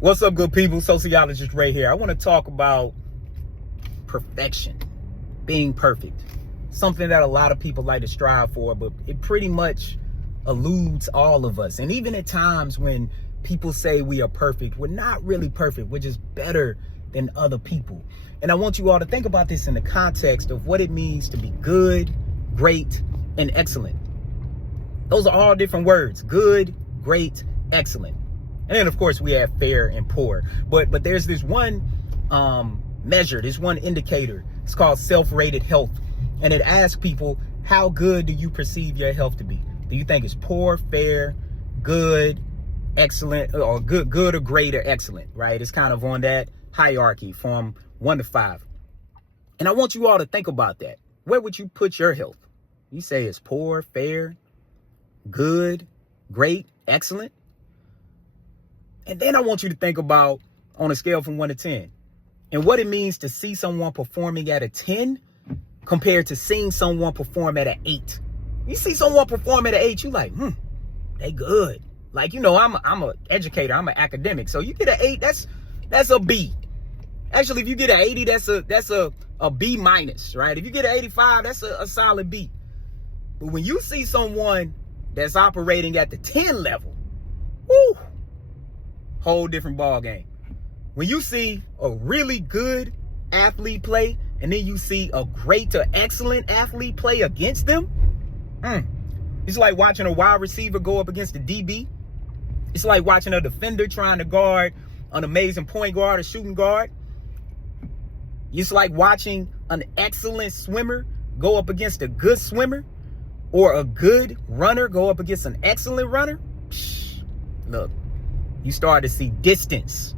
What's up, good people? Sociologist Ray here. I want to talk about perfection, being perfect. Something that a lot of people like to strive for, but it pretty much eludes all of us. And even at times when people say we are perfect, we're not really perfect. We're just better than other people. And I want you all to think about this in the context of what it means to be good, great, and excellent. Those are all different words: good, great, excellent. And then, of course, we have fair and poor. But there's this one measure, this one indicator. It's called self-rated health. And it asks people, how good do you perceive your health to be? Do you think it's poor, fair, good, excellent, or good or great or excellent, right? It's kind of on that hierarchy from 1 to 5. And I want you all to think about that. Where would you put your health? You say it's poor, fair, good, great, excellent. And then I want you to think about on a scale from 1 to 10 and what it means to see someone performing at a 10 compared to seeing someone perform at an 8. You see someone perform at an 8, you like, they good. Like, you know, I'm an educator, I'm an academic. So you get an 8, that's a B. Actually, if you get an 80, that's a B minus, right? If you get an 85, that's a solid B. But when you see someone that's operating at the 10 level, whoo, whole different ball game. When you see a really good athlete play and then you see a great to excellent athlete play against them, it's like watching a wide receiver go up against a DB. It's like watching a defender trying to guard an amazing point guard or shooting guard. It's like watching an excellent swimmer go up against a good swimmer, or a good runner go up against an excellent runner. Look, you start to see distance.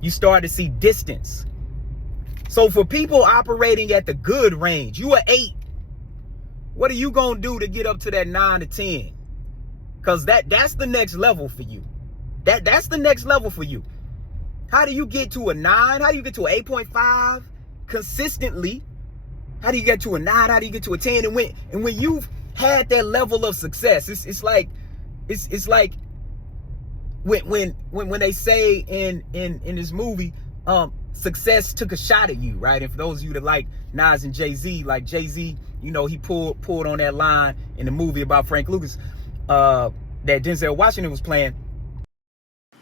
You start to see distance. So for people operating at the good range, you are 8. What are you going to do to get up to that 9 to 10? Because that's the next level for you. That's the next level for you. How do you get to a 9? How do you get to an 8.5 consistently? How do you get to a 9? How do you get to a 10? And when you've had that level of success, it's like when they say in this movie, success took a shot at you, right? And for those of you that like Nas and Jay-Z, like Jay-Z, you know, he pulled on that line in the movie about Frank Lucas that Denzel Washington was playing.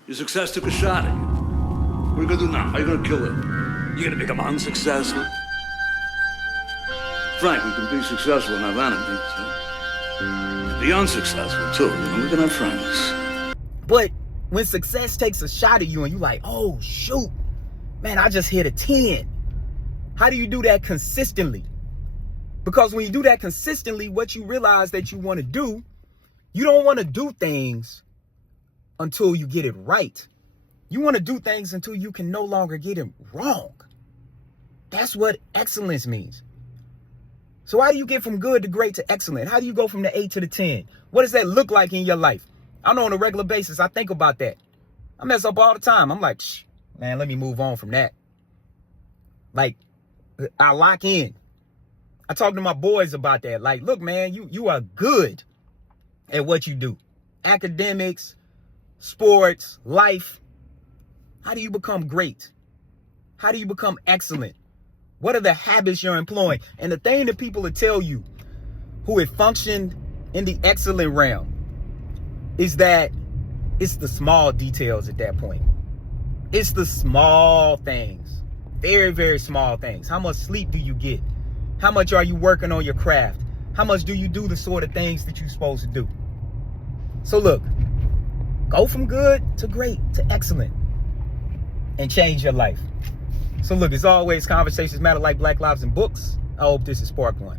Your success took a shot at you. What are you gonna do now? How are you gonna kill it? You're gonna become unsuccessful? Frank, we can be successful and have enemies, huh? Be unsuccessful too, you know, we can have friends. But when success takes a shot at you and you're like, oh shoot, man, I just hit a 10. How do you do that consistently? Because when you do that consistently, what you realize that you want to do, you don't want to do things until you get it right. You want to do things until you can no longer get it wrong. That's what excellence means. So how do you get from good to great to excellent? How do you go from the 8 to the 10? What does that look like in your life? I know on a regular basis, I think about that. I mess up all the time. I'm like, man, let me move on from that. Like, I lock in. I talk to my boys about that. Like, look, man, you are good at what you do. Academics, sports, life. How do you become great? How do you become excellent? What are the habits you're employing? And the thing that people will tell you who have functioned in the excellent realm is that it's the small details at that point. It's the small things. Very, very small things. How much sleep do you get? How much are you working on your craft? How much do you do the sort of things that you're supposed to do? So look, go from good to great to excellent and change your life. So look, as always, conversations matter like Black Lives and books. I hope this has sparked one.